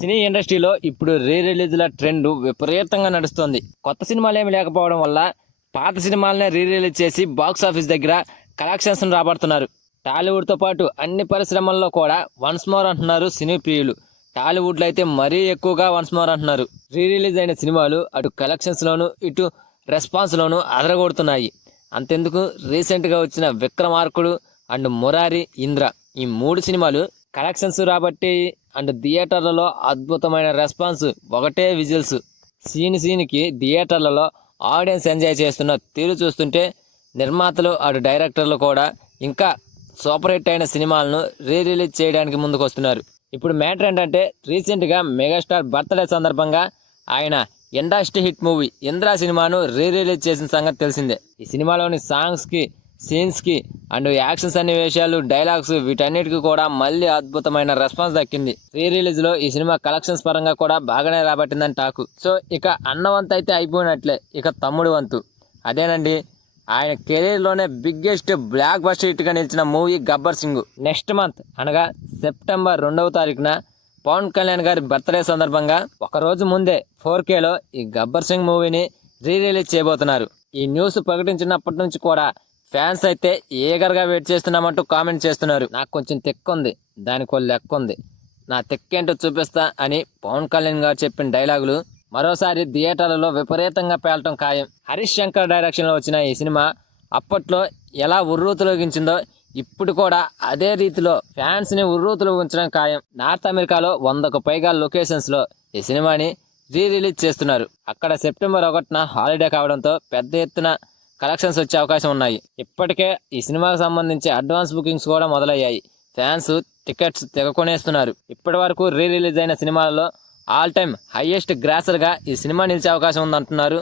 సినీ ఇండస్ట్రీలో ఇప్పుడు రీ రిలీజ్ల ట్రెండ్ విపరీతంగా నడుస్తోంది. కొత్త సినిమాలు ఏమి లేకపోవడం వల్ల పాత సినిమాలనే రీ రిలీజ్ చేసి బాక్స్ ఆఫీస్ దగ్గర కలెక్షన్స్ రాబడుతున్నారు. టాలీవుడ్తో పాటు అన్ని పరిశ్రమల్లో కూడా వన్స్ మోర్ అంటున్నారు సినీ ప్రియులు. టాలీవుడ్లో అయితే మరీ ఎక్కువగా వన్స్ మోర్ అంటున్నారు. రీ రిలీజ్ అయిన సినిమాలు అటు కలెక్షన్స్లోను ఇటు రెస్పాన్స్లోను అదరగొడుతున్నాయి. అంతెందుకు రీసెంట్గా వచ్చిన విక్రమార్కుడు అండ్ మురారి ఇంద్ర ఈ 3 సినిమాలు కలెక్షన్స్ రాబట్టి అండ్ థియేటర్లలో అద్భుతమైన రెస్పాన్స్, ఒకటే విజిల్స్. సీన్కి థియేటర్లలో ఆడియన్స్ ఎంజాయ్ చేస్తున్న తీరు చూస్తుంటే నిర్మాతలు అటు డైరెక్టర్లు కూడా ఇంకా సూపర్ హిట్ అయిన సినిమాలను రీ రిలీజ్ చేయడానికి ముందుకు వస్తున్నారు. ఇప్పుడు మ్యాటర్ ఏంటంటే రీసెంట్గా మెగాస్టార్ బర్త్డే సందర్భంగా ఆయన ఇండస్ట్రీ హిట్ మూవీ ఇంద్రా సినిమాను రీ రిలీజ్ చేసిన సంగతి తెలిసిందే. ఈ సినిమాలోని సాంగ్స్కి, సీన్స్కి అండ్ యాక్షన్ సన్నివేశాలు, డైలాగ్స్ వీటన్నిటికీ కూడా మళ్ళీ అద్భుతమైన రెస్పాన్స్ దక్కింది. రీ రిలీజ్ లో ఈ సినిమా కలెక్షన్స్ పరంగా కూడా బాగానే రాబట్టిందని టాకు. సో ఇక అన్న వంతు అయితే అయిపోయినట్లే, ఇక తమ్ముడు వంతు. అదేనండి, ఆయన కెరీర్ లోనే బిగ్గెస్ట్ బ్లాక్ బస్టర్ హిట్ గా నిలిచిన movie Gabbar Singh. Next month అనగా సెప్టెంబర్ 2వ తారీఖున పవన్ కళ్యాణ్ గారి బర్త్డే సందర్భంగా ఒక రోజు ముందే 4Kలో ఈ గబ్బర్ సింగ్ మూవీని రీ రిలీజ్ చేయబోతున్నారు. ఈ న్యూస్ ప్రకటించినప్పటి నుంచి కూడా ఫ్యాన్స్ అయితే ఏగర్గా వెయిట్ చేస్తున్నామంటూ కామెంట్ చేస్తున్నారు. నాకు కొంచెం తెక్కుంది, దానికి ఒక లెక్క ఉంది, నా తెక్కేంటో చూపిస్తా అని పవన్ కళ్యాణ్ గారు చెప్పిన డైలాగులు మరోసారి థియేటర్లలో విపరీతంగా పేలటం ఖాయం. హరీష్ శంకర్ డైరెక్షన్లో వచ్చిన ఈ సినిమా అప్పట్లో ఎలా ఉర్రూతలోగించిందో ఇప్పుడు కూడా అదే రీతిలో ఫ్యాన్స్ ని ఉర్రూతలోగించడం ఖాయం. నార్త్ అమెరికాలో 100కు పైగా లొకేషన్స్ లో ఈ సినిమాని రీ రిలీజ్ చేస్తున్నారు. అక్కడ సెప్టెంబర్ 1న హాలిడే కావడంతో పెద్ద ఎత్తున కలెక్షన్స్ వచ్చే అవకాశం ఉన్నాయి. ఇప్పటికే ఈ సినిమాకు సంబంధించి అడ్వాన్స్ బుకింగ్స్ కూడా మొదలయ్యాయి. ఫ్యాన్స్ టికెట్స్ తెగకొనేస్తున్నారు. ఇప్పటి వరకు రీ రిలీజ్ అయిన సినిమాలలో ఆల్ టైమ్ హైయెస్ట్ గ్రాసర్గా ఈ సినిమా నిలిచే అవకాశం ఉందంటున్నారు.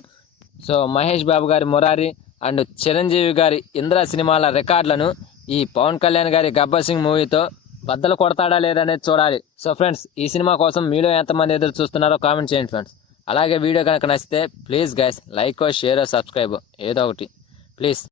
సో మహేష్ బాబు గారి మురారి అండ్ చిరంజీవి గారి ఇంద్ర సినిమాల రికార్డులను ఈ పవన్ కళ్యాణ్ గారి గబ్బర్ సింగ్ మూవీతో బద్దలు కొడతాడా లేదనేది చూడాలి. సో ఫ్రెండ్స్, ఈ సినిమా కోసం మీలో ఎంతమంది ఎదురు చూస్తున్నారో కామెంట్ చేయండి ఫ్రెండ్స్. అలాగే వీడియో కనుక నచ్చితే please guys like, share, subscribe ఏదో ఒకటి ప్లీజ్.